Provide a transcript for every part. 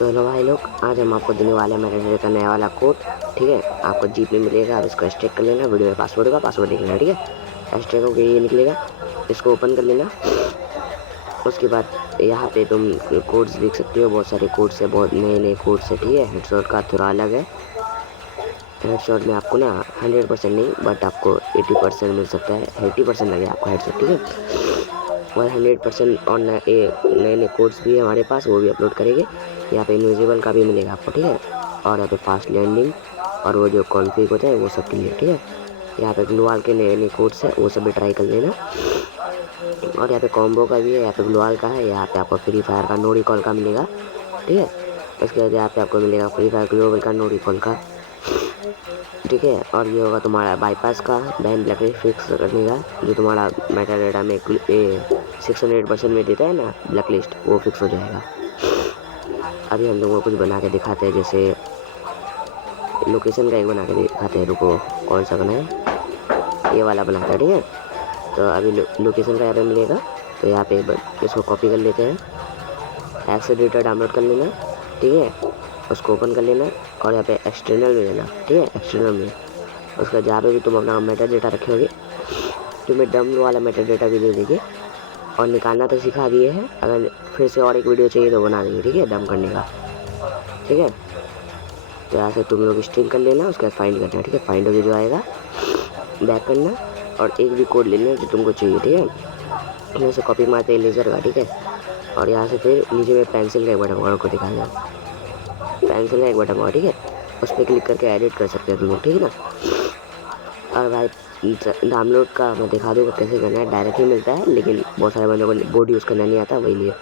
तो हेलो भाई लोग, आज हम आपको देने वाले हैं मेरे का नया वाला कोड। ठीक है, आपको जीप में मिलेगा। आप इसको एक्सट्रैक्ट कर लेना, वीडियो में पासवर्ड होगा, पासवर्ड लिख लेना। ठीक है, एक्सट्रैक्ट होकर ये निकलेगा, इसको ओपन कर लेना। उसके बाद यहाँ पे तुम कोड्स देख सकते हो, बहुत सारे कोड्स है, बहुत नए नए कोड्स है। ठीक है, हेडशॉट का थोड़ा अलग है। हेडशॉट में आपको ना 100% नहीं, बट आपको 80% मिल सकता है, 80% लगे आपको हेडशॉट। ठीक है, और 100% और नए नए कोड्स भी है हमारे पास, वो भी अपलोड करेंगे। यहाँ पे इनविजिबल का भी मिलेगा आपको। ठीक है, और यहाँ पे फास्ट लैंडिंग और वो जो कॉन्फ़िग होता है वो सब क्लियर। ठीक है, यहाँ पे ग्लोवाल के नए नए कोड्स है, वो सब भी ट्राई कर लेना। और यहाँ पे कॉम्बो का भी है, यहाँ पे ग्लोवाल का है, यहाँ पे आपको फ्री फायर का नो रिकॉल का मिलेगा। ठीक है, उसके बाद यहाँ पे आपको मिलेगा फ्री फायर ग्लोबल का नो रिकॉल का। ठीक है, और ये होगा तुम्हारा बाईपास का बैन ब्लैकलिस्ट फिक्स करने का, जो तुम्हारा मेटा डेटा में 600% में देता है ना ब्लैकलिस्ट, वो फिक्स हो जाएगा। अभी हम लोगों को कुछ बना के दिखाते हैं, जैसे लोकेशन का एक बना के दिखाते हैं। रुको, कौन सा बनाए, ये वाला बनाते हैं। ठीक है, तो अभी लोकेशन का यहाँ पे मिलेगा, तो यहाँ पे इसको कॉपी कर लेते हैं, एक्स एडिटर डाउनलोड कर लेना। ठीक है, उसको ओपन कर लेना और यहाँ पे एक्सटर्नल में लेना। ठीक है, एक्सटर्नल में उसका जहाँ पे भी तुम अपना मेटा डेटा रखे होगे, तुम्हें डम वाला मेटा डेटा भी दे देंगे। और निकालना तो सिखा दिए हैं, अगर फिर से और एक वीडियो चाहिए तो बना देंगे। ठीक है, डम करने का। ठीक है, तो यहाँ से तुम लोग स्ट्रिंग कर लेना, उसके बाद फाइंड करना। ठीक है, फाइंड होकर जो आएगा बैक करना और एक भी कोड ले लेना जो तुमको चाहिए। ठीक है, यहाँ से कॉपी मारते हैं लेज़र का। ठीक है, और यहाँ से फिर नीचे में पेंसिल का एक बटन पकड़ को दिखाएगा, पेंसिल का एक बटन होगा। ठीक है, उस पर क्लिक करके एडिट कर सकते हैं तुम लोग। ठीक है ना, और भाई डाउनलोड का मैं दिखा दूँगा कैसे करना है। डायरेक्ट ही मिलता है, लेकिन बहुत सारे बंदों को बोर्ड यूज़ करना नहीं आता, वही लिए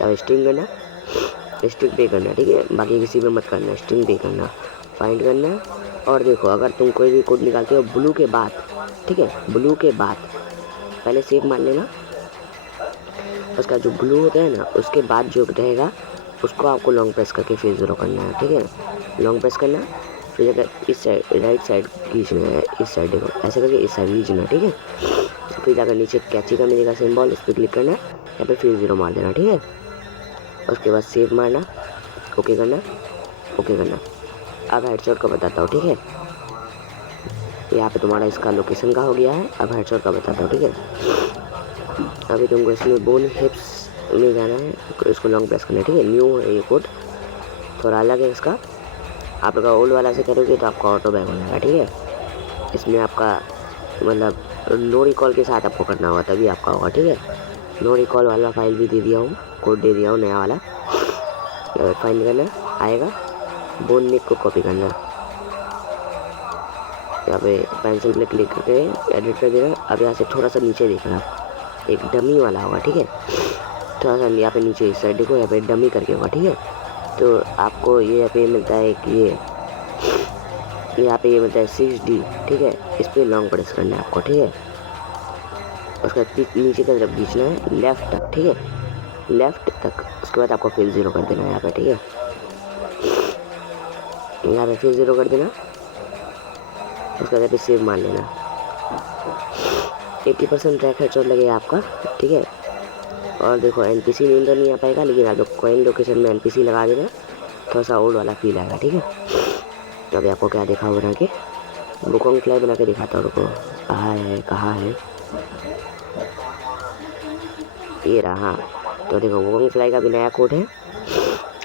तब स्ट्रिंग करना, स्ट्रिंग पे करना। ठीक है, बाकी किसी में मत करना, स्ट्रिंग पे करना, फाइंड करना। और देखो, अगर तुम कोई भी कोड निकालते हो ब्लू के बाद, ठीक है, ब्लू के बाद पहले सेव मान लेना, उसका जो ब्लू होता है ना, उसके बाद जो रहेगा उसको आपको लॉन्ग प्रेस करके फिर 0 करना है। ठीक है, लॉन्ग प्रेस करना, फिर अगर इस साइड राइट साइड खींचना है, इस साइड देखो ऐसे करके इस साइड खींचना। ठीक है, फिर जाकर नीचे कैची का मिलेगा सिंबल, उस पर क्लिक करना, यहाँ पे फिर 0 मार देना। ठीक है, उसके बाद सेव मारना, ओके करना, ओके करना। अब हेडशॉट का बताता हूँ। ठीक है, यहाँ पे तुम्हारा इसका लोकेशन का हो गया है। अब हेडशॉट का बताता हूँ। ठीक है, अभी तुमको इसमें बोन हिप्स में जाना है, इसको लॉन्ग प्रेस करना है। ठीक है, न्यू है ये कोड, थोड़ा अलग है इसका। आप लोग ओल्ड वाला से करोगे तो आपका ऑटो बैक हो जाएगा। ठीक है, इसमें आपका मतलब नो रिकॉल के साथ आपको करना होगा, तभी आपका होगा। ठीक है, नो रिकॉल वाला फाइल भी दे दिया हूँ, कोड दे दिया हूँ नया वाला। फाइंड करना आएगा, बोन निक को कॉपी करना, यहाँ पे पेंसिल पे क्लिक करके एडिट कर देना। अब यहाँ से थोड़ा सा नीचे देखना, एक डमी वाला होगा। ठीक है, थोड़ा सा यहाँ पे नीचे इस साइड देखो, यहाँ पे डमी करके होगा। ठीक है, तो आपको ये यहाँ पे मिलता है कि यहाँ पे ये मिलता है 6D। ठीक है, इस पर लॉन्ग प्रेस करना है आपको। ठीक है, उसका नीचे की तरफ खींचना है लेफ्ट तक। ठीक है, लेफ्ट तक, उसके बाद आपको फिर 0 कर देना है यहाँ पे। ठीक है, यहाँ पे फिर 0 कर देना, उसके बाद यहाँ पे सेव मान लेना। 80% ट्रैक हेडशॉट लगेगा आपका। ठीक है, और देखो NPC नींद तो नहीं आ पाएगा, लेकिन आप लोग कोइन लोकेशन में NPC लगा देना, थोड़ा सा ओल्ड वाला फील आएगा। ठीक है, अभी आपको क्या दिखाओ बना के, बुकोंग फ्लाई बना के दिखाता हूँ। रुको, कहाँ है ये रहा। तो देखो, बुकोंग फ्लाई का भी नया कोड है।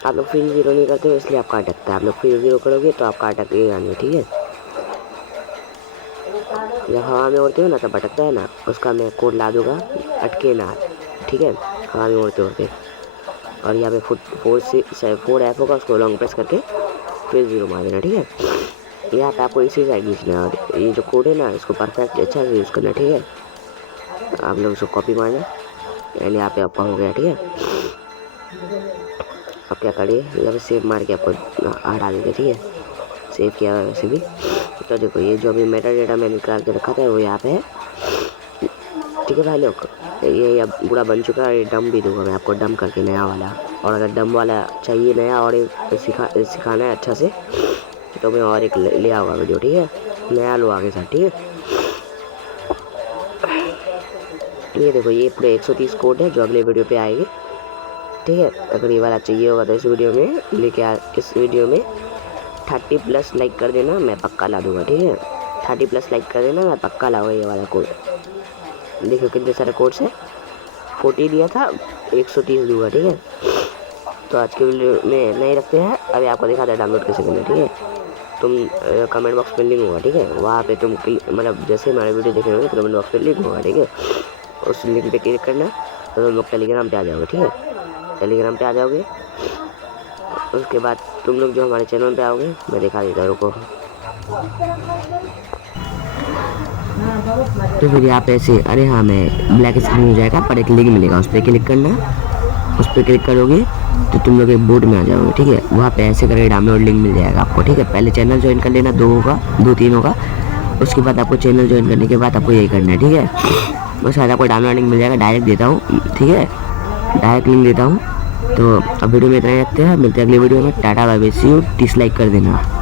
आप लोग फिर 0 नहीं करते हो, इसलिए आपका अटकता है। आप लोग फिर 0 करोगे तो आपका अटकेगा नहीं। ठीक है, जब हवा में उड़ते हो ना तब अटकता है ना, उसका मैं कोड ला दूँगा, अटके ना। ठीक है, हवा में उड़ते उड़ते। और यहाँ पे 4 ऐप होगा, उसको लॉन्ग प्रेस करके फिर 0 मार देना। ठीक है, यहाँ पे आपको इसी साइड खींचना है, और ये जो कोड है ना, इसको परफेक्ट अच्छा से यूज़ करना। ठीक है, आप लोग इसको कॉपी मारना, यानी यहाँ पे आपका हो गया। ठीक है, अब क्या करिए, यहाँ पे सेव मार के आपको हटा देंगे। ठीक है, सेव किया हुआ वैसे भी। तो देखो, ये जो अभी मेटा डेटा मैंने निकाल के रखा था वो यहाँ पे है। ठीक है भाई लोग, ये अब पूरा बन चुका है। ये डम भी दूंगा मैं आपको, डम करके नया वाला। और अगर डम वाला चाहिए नया और एक सिखाना है अच्छा से, तो मैं और एक ले आऊँगा वीडियो। ठीक है, नया लो आगे साथ। ठीक है, ये देखो, ये पूरे 130 कोड है जो अगले वीडियो पे आएंगे। ठीक है। अगर ये वाला चाहिए होगा तो इस वीडियो में इस वीडियो में 30+ लाइक कर देना, मैं पक्का ला दूंगा, ठीक है। 30+ लाइक कर देना, मैं पक्का लाऊंगा ये वाला कोड। देखो कितने सारे कोड्स है, 40 दिया था, 130 दूंगा, ठीक है। तो आज के वीडियो में नहीं रखते हैं, अभी आपको दिखाता है डाउनलोड कैसे करना है, ठीक है। तुम कमेंट बॉक्स में लिंक होगा, ठीक है, वहाँ पे तुम मतलब जैसे हमारे वीडियो देख रहे हो कमेंट बॉक्स में लिंक होगा, ठीक है। उस लिंक पे क्लिक करना तो तुम लोग टेलीग्राम पे आ जाओगे, ठीक है। टेलीग्राम पे आ जाओगे, उसके बाद तुम लोग जो हमारे चैनल पे आओगे, मैं दिखा देता हूँ, रुको। तो फिर यहाँ पे ऐसे अरे हाँ मैं ब्लैक स्क्रीन हो जाएगा, पर एक लिंक मिलेगा, उस पर क्लिक करना। उस पर क्लिक करोगे तो तुम लोग एक बोर्ड में आ जाओगे, ठीक है। वहाँ पे ऐसे करके डाउनलोड लिंक मिल जाएगा आपको, ठीक है। पहले चैनल ज्वाइन कर लेना, 2-3 होगा। उसके बाद आपको चैनल ज्वाइन करने के बाद आपको यही करना है, ठीक है। उसके बाद आपको डाउनलोड लिंक मिल जाएगा, डायरेक्ट देता हूँ, ठीक है, डायरेक्ट लिंक देता हूँ। तो अब वीडियो में इतना ही रखते हैं, मिलते हैं अगली वीडियो में। Tata bye bye, see you. Dislike कर देना।